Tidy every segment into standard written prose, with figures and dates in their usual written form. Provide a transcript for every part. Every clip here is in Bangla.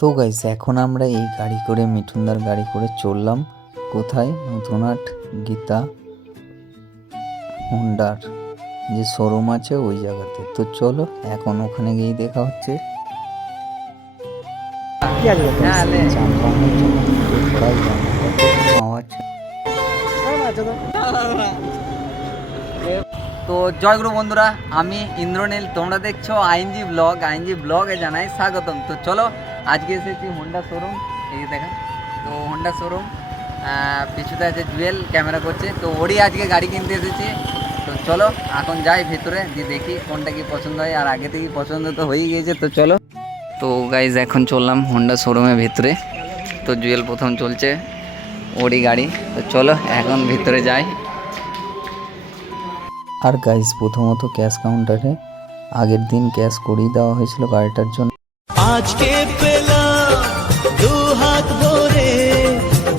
তো গাইস এখন আমরা এই গাড়ি করে মিঠুনদার গাড়ি করে চললাম কোথায়, নতুনহাট গীতা হোন্ডার যে শোরুম আছে ওই জায়গাতে। তো চলো এখন ওখানে গিয়ে দেখা হচ্ছে। যানবাহনের জন্য প্রায় আওয়াজ। তো জয়গুরু বন্ধুরা, আমি ইন্দ্রনীল, তোমরা দেখছো আইএনজি ব্লগে জানাই স্বাগতম। তো চলো আজকে এসেছি হোন্ডা শোরুম, এই দেখা। তো হোন্ডা শোরুম পিছুতে আছে জুয়েল, ক্যামেরা করছে। তো ওরই আজকে গাড়ি কিনতে এসেছি। তো চলো এখন যাই ভেতরে, দিয়ে দেখি কোনটা কি পছন্দ হয়। আর আগে থেকেই পছন্দ তো হয়েই গিয়েছে। তো চলো। তো গাইজ এখন চললাম হোন্ডা শোরুমের ভিতরে। তো জুয়েল প্রথম চলছে ওরই গাড়ি। তো চলো এখন ভিতরে যাই। আর গাইস প্রথমত ক্যাশ কাউন্টারে আগের দিন ক্যাশ করিয়ে দেওয়া হয়েছিল গাড়িটার জন্য। আজকে পেলাম দু হাত ভরে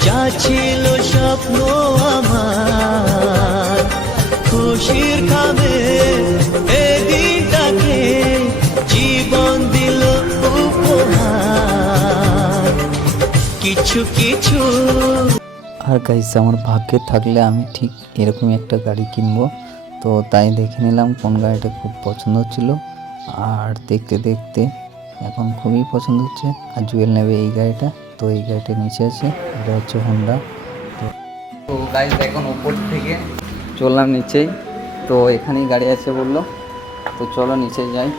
যা ছিল স্বপ্ন আমার, খুশির খাবে এই দিনটাকে জীবন দিল উপহার কিছু কিছু। আর গাইস আমার ভাগ্যে থাকলে আমি ঠিক এরকমই একটা গাড়ি কিনবো। তো তাই দেখে নিলাম কোন গাড়িটা খুব পছন্দ হচ্ছিল। আর দেখতে দেখতে এখন খুবই পছন্দ হচ্ছে। আর জুয়েল নেবে এই গাড়িটা। তো এই গাড়িটা নিচে আছে, এটা হচ্ছে হোন্ডা। তো গাইস এখন ওপর থেকে চললাম নিচেই। তো এখানেই গাড়ি আছে বললো। তো চলো নিচে যাই।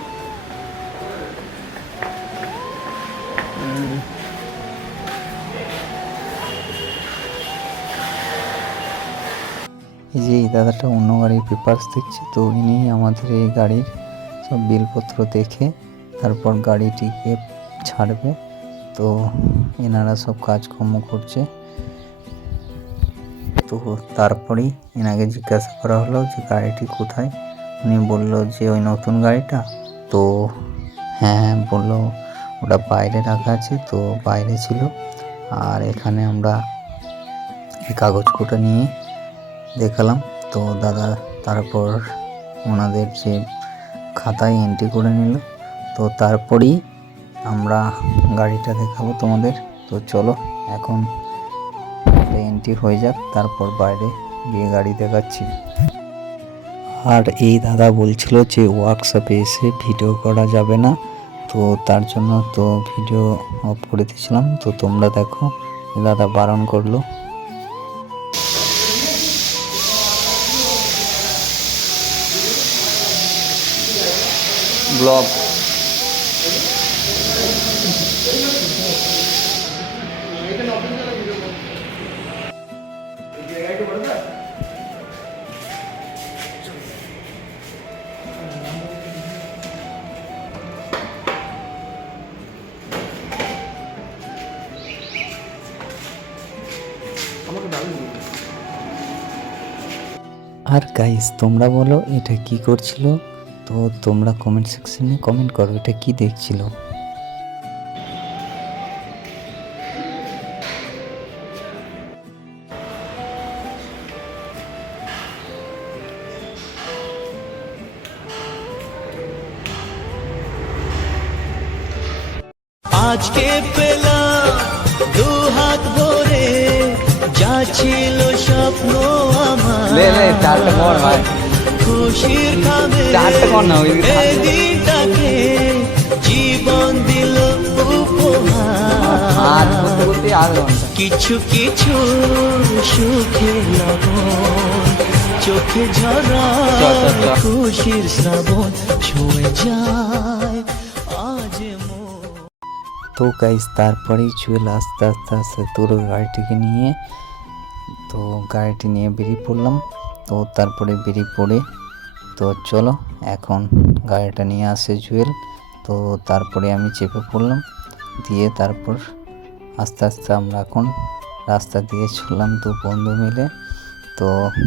এই যে এই দাদাটা অন্য গাড়ির পেপারস দেখছে। তো ইনি আমাদের এই গাড়ির সব বিলপত্র দেখে তারপর গাড়িটিকে ছাড়বে। তো এনারা সব কাজকর্ম করছে। তো তারপরেই এনাকে জিজ্ঞাসা করা হলো যে গাড়িটি কোথায়। উনি বলল যে ওই নতুন গাড়িটা। তো হ্যাঁ বললো ওটা বাইরে রাখা আছে। তো বাইরে ছিল। আর এখানে আমরা এই কাগজগুলো নিয়ে দেখালাম। তো দাদা তারপর ওনাদের যে খাতায় এন্ট্রি করে নিল। তো তারপরেই আমরা গাড়িটা দেখাবো তোমাদের। তো চলো এখন এন্ট্রি হয়ে যাক, তারপর বাইরে গিয়ে গাড়ি দেখাচ্ছি। আর এই দাদা বলছিল যে ওয়ার্কশপে এসে ভিডিও করা যাবে না। তো তার জন্য তো ভিডিও অফ করে দিয়েছিলাম। তো তোমরা দেখো দাদা বারণ করলো। ব্লগ আর গাইস তোমরা বলো এটা কি করছিল। তো তোমরা কমেন্ট সেকশনে কমেন্ট করো এটা কি দেখছিল। আজকে পেলাম দু হাত ভরে যা ছিল স্বপ্ন আমার, খুশির খাবে এই দিনটাকে জীবন দিল উপহার কিছু কিছু সুখে লবণ চোখে ঝরা খুশির শ্রাবণ ছুঁয়ে যায় আজ মন। তো গাইস তারপরেই জুয়েল আস্তে আস্তে আস্তে তোর গাড়িটিকে নিয়ে তো গাড়িটি নিয়ে বেরিয়ে পড়লাম। তো তারপরে বেরিয়ে পড়ে তো চলো এখন গাড়িটা নিয়ে আসে জুয়েল। তো তারপরে আমি চেপে পড়লাম, দিয়ে তারপর আস্তে আস্তে আমরা এখন রাস্তা দিয়ে চললাম তো বন্ধু মিলে। তো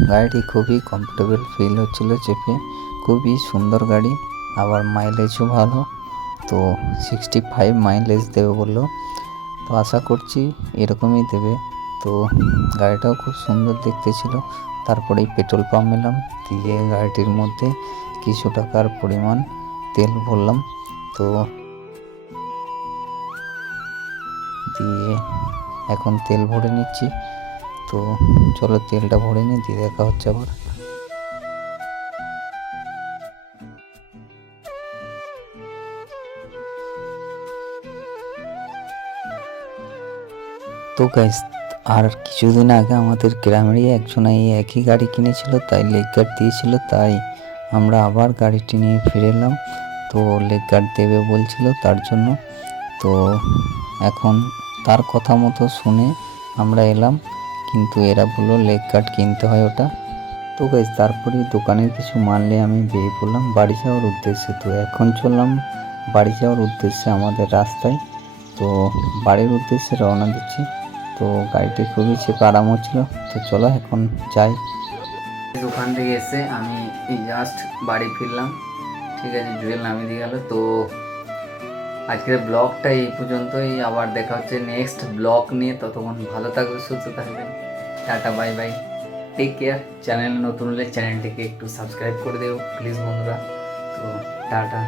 গাড়িটি খুবই কমফোর্টেবল ফিল হচ্ছিল চেপে, খুবই সুন্দর গাড়ি, আবার মাইলেজও ভালো। তো 65 মাইলেজ দেবে বললো। তো আশা করছি এরকমই দেবে। তো গাড়িটাও খুব সুন্দর দেখতে ছিল। তারপরেই পেট্রোল পাম্প এলাম, দিয়ে গাড়িটির মধ্যে কিছু টাকার পরিমাণ তেল ভরলাম। তো দিয়ে এখন তেল ভরে নিচ্ছি। তো চলো তেলটা ভরে নিই, দিয়ে দেখা হচ্ছে আবার। তো গাইস, আর কিছুদিন আগে আমাদের গ্রামেরই একজন এই একই গাড়ি কিনেছিল, তাই লেগ গার্ড দিয়েছিল, তাই আমরা আবার গাড়িটি নিয়ে ফিরে এলাম। তো লেগ গার্ড দেবে বলছিল তার জন্য, তো এখন তার কথা মতো শুনে আমরা এলাম, কিন্তু এরা বললো লেগ গার্ড কিনতে হয় ওটা। তো গাইস, তারপরে দোকানের কিছু মাল নিয়ে আমি বেরিয়ে পড়লাম বাড়ি যাওয়ার উদ্দেশ্যে। তো এখন চললাম বাড়ি যাওয়ার উদ্দেশ্যে আমাদের রাস্তায়। তো বাড়ির উদ্দেশ্যে রওনা দিচ্ছি। তো গাড়িটি খুবই চেপে আরাম হচ্ছিল। তো চলো এখন যাই। দোকান থেকে এসে আমি জাস্ট বাড়ি ফিরলাম, ঠিক আছে, জুয়েল নামিয়ে দিয়ে গেল। তো আজকের ব্লগটা এই পর্যন্তই, আবার দেখা হচ্ছে নেক্সট ব্লগ নিয়ে। ততক্ষণ ভালো থাকবে, সুস্থ থাকবেন, tata bye bye, take care. Channel নতুন হলে চ্যানেলটিকে একটু সাবস্ক্রাইব করে দেও প্লিজ বন্ধুরা। তো টাটা।